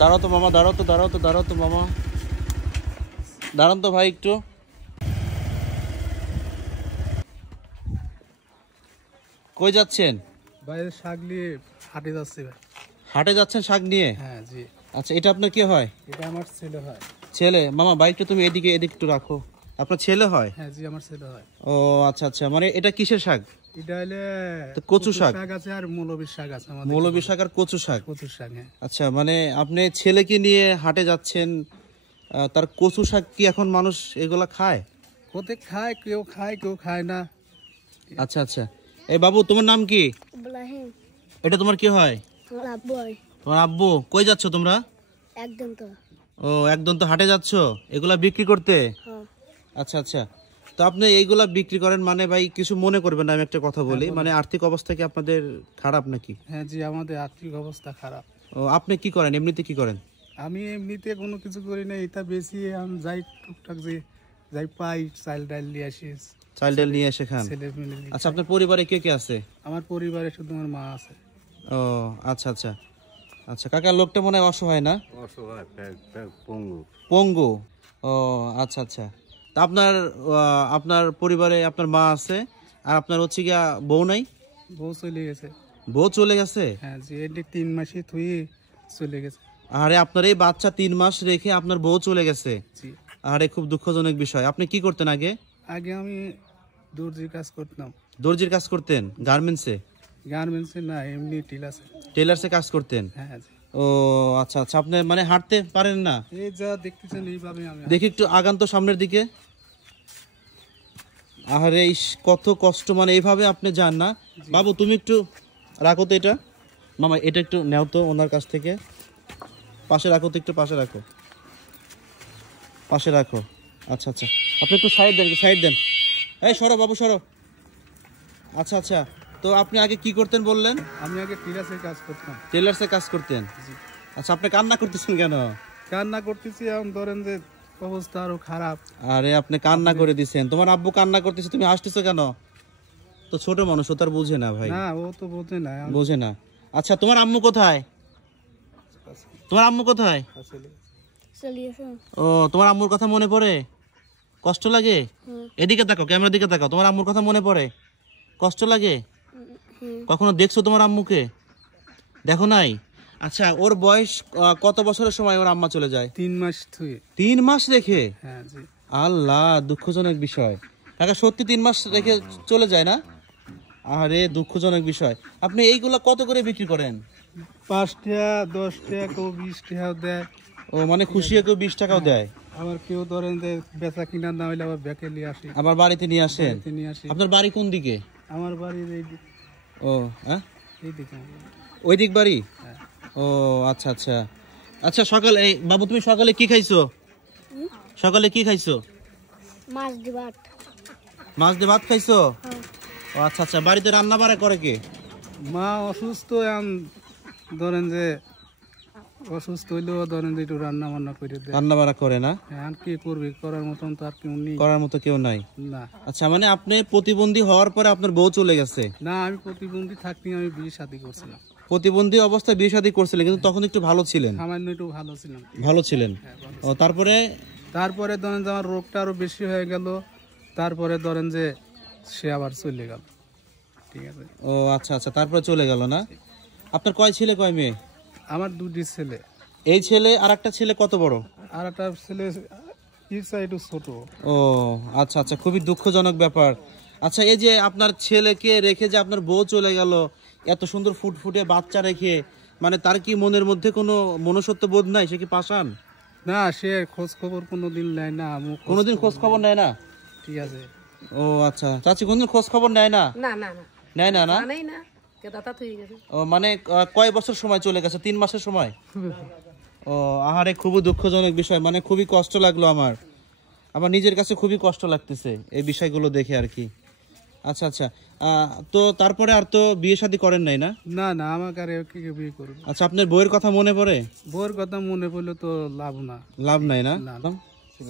দাঁড়াও তো মামা, দাঁড়াও তো, দাঁড়াও তো, দাঁড়াও তো মামা, দাঁড়ান তো ভাই একটু। কই যাচ্ছেন? বাইরে শাক নিয়ে হাটে যাচ্ছে ভাই। হাটে যাচ্ছেন শাক নিয়ে? হ্যাঁ জি। আচ্ছা, এটা আপনার কি হয়? এটা আমার ছেলে হয়। ছেলে? মামা বাইকটা তুমি এদিকে এদিকে একটু রাখো। আপনার ছেলে হয়? হ্যাঁ জি, আমার ছেলে হয়। ও আচ্ছা আচ্ছা, মানে এটা কিসের শাক? এটা হলে তো কচু শাক আছে আর মৌলবী শাক আছে আমাদের। মৌলবী শাক আর কচু শাক। কচু শাক, হ্যাঁ। আচ্ছা, মানে আপনি ছেলেকে নিয়ে হাটে যাচ্ছেন, তার কচু শাক কি এখন মানুষ এগুলা খায়? কোথায় খায়, কেউ খায় না। আচ্ছা আচ্ছা। এই বাবু, তোমার নাম কি? ইব্রাহিম। এটা তোমার কি হয়? আমার আব্বু হয়। তোমার আব্বু? কই যাচ্ছ তোমরা? একদম তো। ও, একদম তো হাটে যাচ্ছ এগুলা বিক্রি করতে? হ্যাঁ। আচ্ছা আচ্ছা। তো আপনি এইগুলা বিক্রি করেন মানে ভাই কিছু মনে করবেন না, আমি একটা কথা বলি, মানে আর্থিক অবস্থা কি আপনাদের খারাপ নাকি? হ্যাঁ জি, আমাদের আর্থিক অবস্থা খারাপ। ও, আপনি কি করেন এমনিতে, কি করেন? আমি এমনিতে কোনো কিছু করি না, এটা বেশি আমি যাই টুকটাক যে যাই পাই চাল ডাল নিয়ে আসি, চাল ডাল নিয়ে এসে খান? ছেলে মেয়ে নিয়ে। আচ্ছা, আপনার পরিবারে কে কে আছে? আমার পরিবারে শুধু আমার মা আছে। ও আচ্ছা আচ্ছা। আচ্ছা কাকা, লোকটা মনে হয় অসহায় না? অসহায়, পঙ্গু। পঙ্গু? ও আচ্ছা আচ্ছা। তা আপনার পরিবারে আপনার মা আছে, আর আপনার হচ্ছে গিয়া বউ নাই? বউ চলে গেছে। বউ চলে গেছে? হ্যাঁ জি, এটি 3 মাসই থুই চলে গেছে। আরে আপনার এই বাচ্চা 3 মাস রেখে আপনার বউ চলে গেছে? জি। আরে খুব দুঃখজনক বিষয়। আপনি কি করতেন আগে? আগে আমি দর্জির কাজ করতাম। দর্জির কাজ করতেন? গার্মেন্টসে? গার্মেন্টসে না, এমনি টিলাসে। টেলার্সে কাজ করতেন? হ্যাঁ জি। ও আচ্ছা আচ্ছা। আপনি মানে হাঁটতে পারেন না? এই যা দেখতেছেন এইভাবে আমি। দেখি একটু আগান তো সামনের দিকে। আরে ইস, কত কষ্ট, মানে এইভাবে আপনি যান না? বাবু তুমি একটু রাখো তো এটা। মামা এটা একটু নেও তো ওনার কাছ থেকে, পাশে রাখো তো, একটু পাশে রাখো, পাশে রাখো। আচ্ছা আচ্ছা, আপনি একটু সাইড দেন, সাইড দেন। এই সরো বাবু, সরো। আচ্ছা আচ্ছা। তো আপনি আগে কি করতেন বললেন? আমি আগে টিলাসে কাজ করতাম। টেলার্সে কাজ করতেন? আচ্ছা, আপনি কান্না করতেছেন কেন? কান্না করতেছি, এখন ধরেন যে অবস্থা আরো খারাপ। আরে আপনি কান্না করে দিছেন, তোমার আব্বু কান্না করতেছে, তুমি হাসতেছো কেন? তো ছোট মানুষ, ও তার বুঝে না ভাই। না, ও তো বোঝে না। বোঝে না। আচ্ছা, তোমার আম্মু কোথায়? তোমার আম্মু কোথায়? চলে গেছে। ও, তোমার আম্মুর কথা মনে পড়ে? কষ্ট লাগে? এদিকে তাকাও, ক্যামেরার দিকে তাকাও। তোমার আম্মুর কথা মনে পড়ে? কষ্ট লাগে? কখনো দেখছো তোমার আম্মুকে? দেখো নাই? আচ্ছা, ওর বয়স কত বছরের সময় ওর আম্মা চলে যায়? 3 মাস থুই। 3 মাস রেখে? হ্যাঁ জি। আল্লাহ, দুঃখজনক বিষয়। কাকা সত্যি 3 মাস রেখে চলে যায় না? আরে দুঃখজনক বিষয়। আপনি এইগুলা কত করে বিক্রি করেন? 5 টাকা, 10 টাকা, কেউ 20 টাকাও দেয়। ও, মানে খুশি হয়ে কেউ 20 টাকাও দেয়? আবার কেউ ধরেন যে বেচা কিনা না হইলে আবার ব্যাকে নিয়ে আসি। আবার বাড়িতে নিয়ে আসেন? বাড়িতে নিয়ে আসি। আপনার বাড়ি কোন দিকে? আমার বাড়ির ও হ্যাঁ, এই দিকে। ওই দিক বাড়ি? হ্যাঁ। ও আচ্ছা আচ্ছা। আচ্ছা সকালে, এই বাবু তুমি সকালে কি খাইছো? সকালে কি খাইছো? মাছ দিবাত। মাছ দিয়ে ভাত খাইছো? হ্যাঁ। ও আচ্ছা আচ্ছা। বাড়িতে রান্না বাড়া করে কে? মা অসুস্থ, এখন ধরেন যে অসুস্থ হইলেও ধরেন যে একটু রান্না বান্না করে দেয়। রান্না বাড়া করে না? এখন কি করবি, করার মতন তো আর কেউ নেই। করার মতো কেউ নাই? না। আচ্ছা, মানে আপনি প্রতিবন্ধী হওয়ার পরে আপনার বউ চলে গেছে? না, আমি প্রতিবন্ধী থাকতে আমি বিয়ে শাদী করছিলাম। প্রতিবন্ধী অবস্থায় বিয়ে শাদী করছিলেন, কিন্তু তখন একটু ভালো ছিলেন? সামান্য একটু ভালো ছিলাম। ভালো ছিলেন? ও, তারপরে? তারপরে ধরেন যে আমার রোগটা আরো বেশি হয়ে গেল, তারপরে ধরেন যে সে আবার চলে গেল। ঠিক আছে। ও আচ্ছা আচ্ছা, তারপরে চলে গেল না? আপনার কয় ছেলে কয় মেয়ে? আমার 2টি ছেলে। এই ছেলে, আর একটা ছেলে কত বড়? আর একটা ছেলে একটু ছোট। ও আচ্ছা আচ্ছা, খুবই দুঃখজনক ব্যাপার। আচ্ছা, এই যে আপনার ছেলেকে রেখে যে আপনার বউ চলে গেল, এত সুন্দর ফুটফুটে বাচ্চা রেখে, মানে তার কি মনের মধ্যে কোনো মনুষ্যত্ব বোধ নাই? সে কি পাষাণ? না, সে খোঁজ খবর কোনোদিন নেয় না। কোনোদিন খোঁজ খবর নেয় না? ঠিক আছে। ও আচ্ছা, চাচি কোনদিন খোঁজ খবর নেয় না? না না না, নেয় না? না নেই না, কে দাতা হয়ে গেছে। ও, মানে কয় বছর সময় চলে গেছে? 3 মাসের সময়? ও আহারে, খুবই দুঃখজনক বিষয়, মানে খুবই কষ্ট লাগলো আমার নিজের কাছে খুবই কষ্ট লাগতেছে এই বিষয়গুলো দেখে আর কি। আচ্ছা আচ্ছা। তো তারপরে আর তো বিয়ে শাদী করেন নাই না? না না, আমাকে আর কি বিয়ে করবে। আচ্ছা, আপনার বউয়ের কথা মনে পড়ে? বউর কথা মনে পড়লে তো লাভ না। লাভ নাই না? না,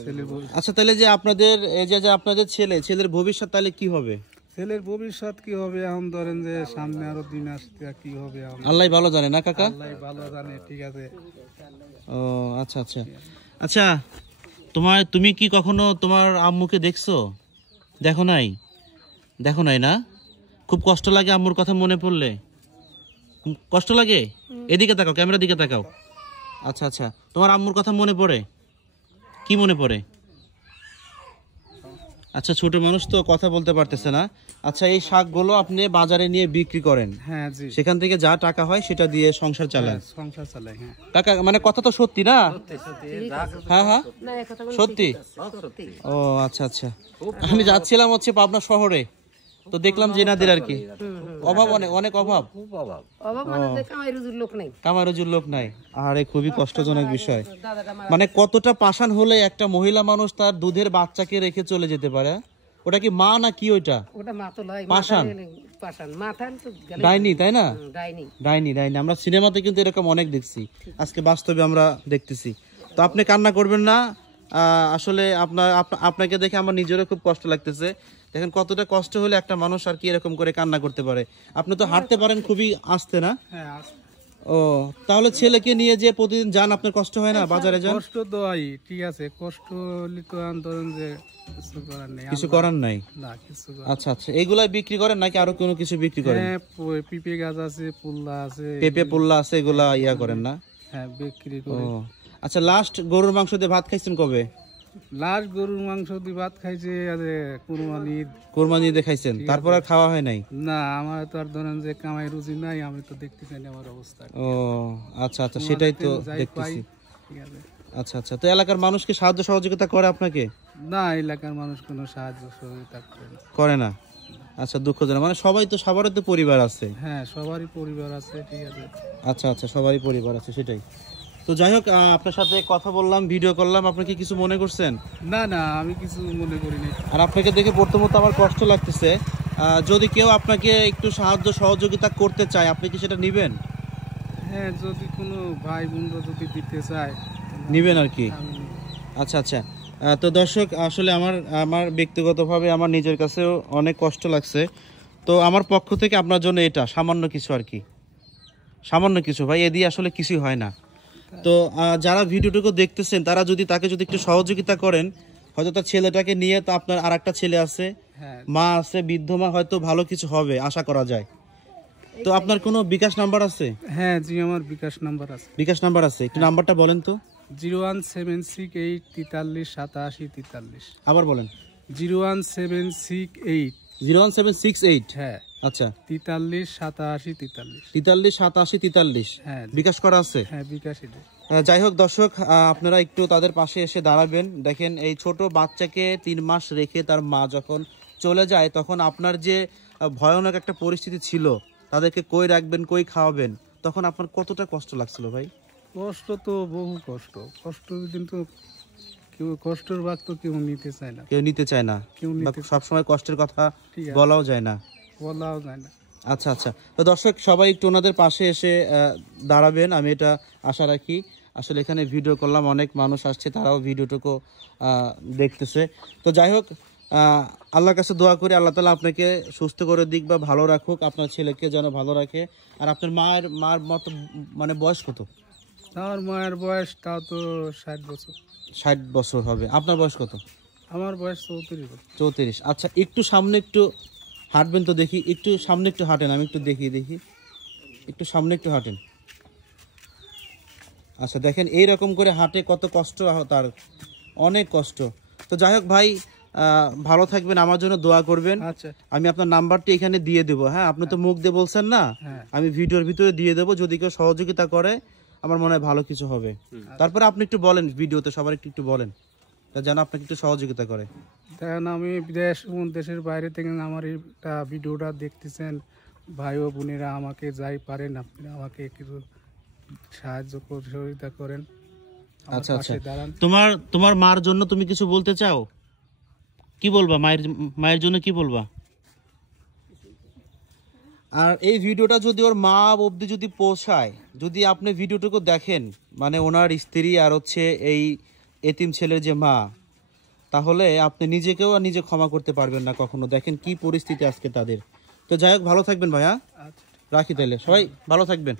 ছেলে বউ। আচ্ছা, তাহলে যে আপনাদের এই যে আপনাদের ছেলের ভবিষ্যৎ তাহলে কি হবে? ছেলের ভবিষ্যৎ কি হবে এখন ধরেন যে সামনে আরো দিন আসতে কি হবে এখন আল্লাহ ভালো জানে না কাকা? আল্লাহ ভালো জানে, ঠিক আছে। ও আচ্ছা আচ্ছা আচ্ছা, তুমি কি কখনো তোমার আম্মুকে দেখছো? দেখো নাই? দেখো নাই না? খুব কষ্ট লাগে আম্মুর কথা মনে পড়লে? কষ্ট লাগে? এদিকে তাকাও, ক্যামেরার দিকে তাকাও। আচ্ছা আচ্ছা, তোমার আম্মুর কথা মনে পড়ে? কি মনে পড়ে? আচ্ছা, ছোট মানুষ তো কথা বলতে পারতেছে না। আচ্ছা, এই শাকগুলো আপনি বাজারে নিয়ে বিক্রি করেন, হ্যাঁ জি, সেখান থেকে যা টাকা হয় সেটা দিয়ে সংসার চালান? সংসার চালাই। হ্যাঁ টাকা মানে কথা তো সত্যি না? হ্যাঁ হ্যাঁ না এই কথা সত্যি। ও আচ্ছা আচ্ছা, আমি যাচ্ছিলাম হচ্ছে পাবনা শহরে, তো দেখলাম যে এনাদের আর কি অভাব, অনেক অনেক অভাব, অভাব মানে যে কামাই রুজির লোক নেই। কামারুজুর লোক নাই। আরে খুবই কষ্টজনক বিষয়। দাদাটা মানে কতটা পাষাণ হলে একটা মহিলা মানুষ তার দুধের বাচ্চাকে রেখে চলে যেতে পারে? ওটা কি মা না কি ওইটা? ওটা মাতো লয়, পাষাণ। পাষাণ মাথান তো গেলে ডাইনি, তাই না? ডাইনি। ডাইনি ডাইনি, আমরা সিনেমাতে কিন্তু এরকম অনেক দেখছি, আজকে বাস্তবে আমরা দেখতেছি। তো আপনি কান্না করবেন না। আসলে আপনাকে দেখে আমার নিজেরও খুব কষ্ট লাগতেছে। দেখেন কতটা কষ্ট হলে একটা মানুষ আর কি এরকম করে কান্না করতে পারে। আপনি তো হাঁটতে পারেন খুবই আস্তে না? হ্যাঁ, ও, তাহলে ছেলেকে নিয়ে যে প্রতিদিন যান, আপনার কষ্ট হয় না? বাজারে যান, কষ্ট তো হয়, ঠিক আছে, কষ্ট হলে তো এখন ধরেন যে কিছু করার নেই, কিছু করার নাই। না কিছু করার। আচ্ছা আচ্ছা, এইগুলাই বিক্রি করেন নাকি আরো কোনো কিছু বিক্রি করেন? হ্যাঁ, পিপে গাছ আছে, পুল্লা আছে, পেঁপে পুল্লা আছে, এগুলা ইয়া করেন না? হ্যাঁ বিক্রি ও করি। আচ্ছা, লাস্ট গরুর মাংস দিয়ে ভাত খাইছেন কবে? লাস্ট গরুর মাংস দিয়ে ভাত খাইছে কুরবানি। কোরবানি দিয়ে খাইছেন, তারপর আর খাওয়া হয় নাই? না, আমার তো আর ধরেন যে কামাই রুজি নাই, আমি তো দেখতে চাই না আমার অবস্থা। ও আচ্ছা আচ্ছা, সেটাই তো যাই দেখতেছি। পাই, ঠিক আছে। আচ্ছা আচ্ছা, তো এলাকার মানুষ কি সাহায্য সহযোগিতা করে আপনাকে? না, এলাকার মানুষ কোনো সাহায্য সহযোগিতা করে না। করে না? আচ্ছা, দুঃখজনক। মানে সবাই তো, সবারই তো পরিবার আছে। হ্যাঁ, সবারই পরিবার আছে, ঠিক আছে। আচ্ছা আচ্ছা, সবারই পরিবার আছে, সেটাই। তো যাই হোক, আপনার সাথে কথা বললাম, ভিডিও করলাম, আপনি কি কিছু মনে করছেন? না না, আমি কিছু মনে করি নাই। আর আপনাকে দেখে প্রথমত আমার কষ্ট লাগতেছে। যদি কেউ আপনাকে একটু সাহায্য সহযোগিতা করতে চায়, আপনি কি সেটা নিবেন? হ্যাঁ, যদি কোনো ভাই বোনরা যদি দিতে চায় নিবেন আর কি? আমি নিব। আচ্ছা আচ্ছা, তো দর্শক, আসলে আমার ব্যক্তিগতভাবে আমার নিজের কাছেও অনেক কষ্ট লাগছে। তো আমার পক্ষ থেকে আপনার জন্য এটা সামান্য কিছু আর কি, সামান্য কিছু ভাই, এ দিয়ে আসলে কিছুই হয় না। তো যারা ভিডিওটুকু দেখতেছেন, তারা যদি তাকে যদি একটু সহযোগিতা করেন, হয়তো তার ছেলেটাকে নিয়ে, তো আপনার আর একটা ছেলে আছে, হ্যাঁ মা আছে, বৃদ্ধ মা, হয়তো ভালো কিছু হবে আশা করা যায়। তো আপনার কোনো বিকাশ নাম্বার আছে? হ্যাঁ জি, আমার বিকাশ নাম্বার আছে। বিকাশ নাম্বার আছে, একটু নাম্বারটা বলেন তো। 017684333। আবার বলেন। 01768, 01768। হ্যাঁ আচ্ছা, 43 87 43। 43 87 43 হ্যাঁ বিকাশ করা আছে। হ্যাঁ, বিকাশই দেয়। যাই হোক দর্শক, আপনারা একটু তাদের পাশে এসে দাঁড়াবেন। দেখেন, এই ছোট বাচ্চাকে 3 মাস রেখে তার মা যখন চলে যায়, তখন আপনার যে ভয়ানক একটা পরিস্থিতি ছিল, তাদেরকে কই রাখবেন, কই খাওয়াবেন, তখন আপনার কতটা কষ্ট লাগছিল ভাই? কষ্ট তো বহু কষ্ট, কষ্ট কিন্তু কেউ কষ্টের ভাগ তো কেউ নিতে চায় না, কেউ নিতে চায় না, কেউ বা নিতে সবসময় কষ্টের কথা ঠিক আছে। বলাও যায় না। বলাও যায় না। আচ্ছা আচ্ছা, তো দর্শক সবাই একটু ওনাদের পাশে এসে দাঁড়াবেন, আমি এটা আশা রাখি। আসলে এখানে ভিডিও করলাম, অনেক মানুষ আসছে, তারাও ভিডিওটুকু দেখতেছে। তো যাই হোক, আল্লাহর কাছে দোয়া করি আল্লাহ তাআলা আপনাকে সুস্থ করে দিক বা ভালো রাখুক, আপনার ছেলেকে যেন ভালো রাখে। আর আপনার মার মতো মানে বয়স কত? আমার মায়ের বয়স তাও তো 60 বছর। 60 বছর হবে। আপনার বয়স কত? আমার বয়স 34 বছর। 34। আচ্ছা, একটু সামনে একটু হাঁটবেন তো দেখি, একটু সামনে একটু হাঁটেন, আমি একটু দেখি, একটু সামনে একটু হাঁটেন। আচ্ছা, দেখেন এইরকম করে হাঁটে, কত কষ্ট তার, অনেক কষ্ট। তো যাই হোক ভাই, ভালো থাকবেন, আমার জন্য দোয়া করবেন। আচ্ছা, আমি আপনার নাম্বারটি এখানে দিয়ে দেবো। হ্যাঁ, আপনি তো মুখ দিয়ে বলছেন না, হ্যাঁ আমি ভিডিওর ভিতরে দিয়ে দেবো। যদি কেউ সহযোগিতা করে, আমার মনে হয় ভালো কিছু হবে। তারপরে আপনি একটু বলেন ভিডিওতে, সবার একটু বলেন, যেন আপনাকে একটু সহযোগিতা করে। দেখেন, আমি দেশের বাইরে থেকে আমার এইটা ভিডিওটা দেখতেছেন, ভাই ও বোনেরা, আমাকে যাই পারেন আপনি আমাকে কিছু সাহায্য সহযোগিতা করেন, আমার আচ্ছা আচ্ছা, পাশে দাঁড়ান। তোমার মার জন্য তুমি কিছু বলতে চাও? কি বলবা মায়ের জন্য, কি বলবা? আর এই ভিডিওটা যদি ওর মা অবধি যদি পৌঁছায়, যদি আপনি ভিডিওটুকু দেখেন, মানে ওনার স্ত্রী আর হচ্ছে এই এতিম ছেলের যে মা, তাহলে আপনি নিজেকেও আর নিজে ক্ষমা করতে পারবেন না কখনো। দেখেন কি পরিস্থিতি আজকে তাদের। তো যাই হোক, ভালো থাকবেন ভাইয়া, আচ্ছা। রাখি তাইলে, সবাই ভালো থাকবেন।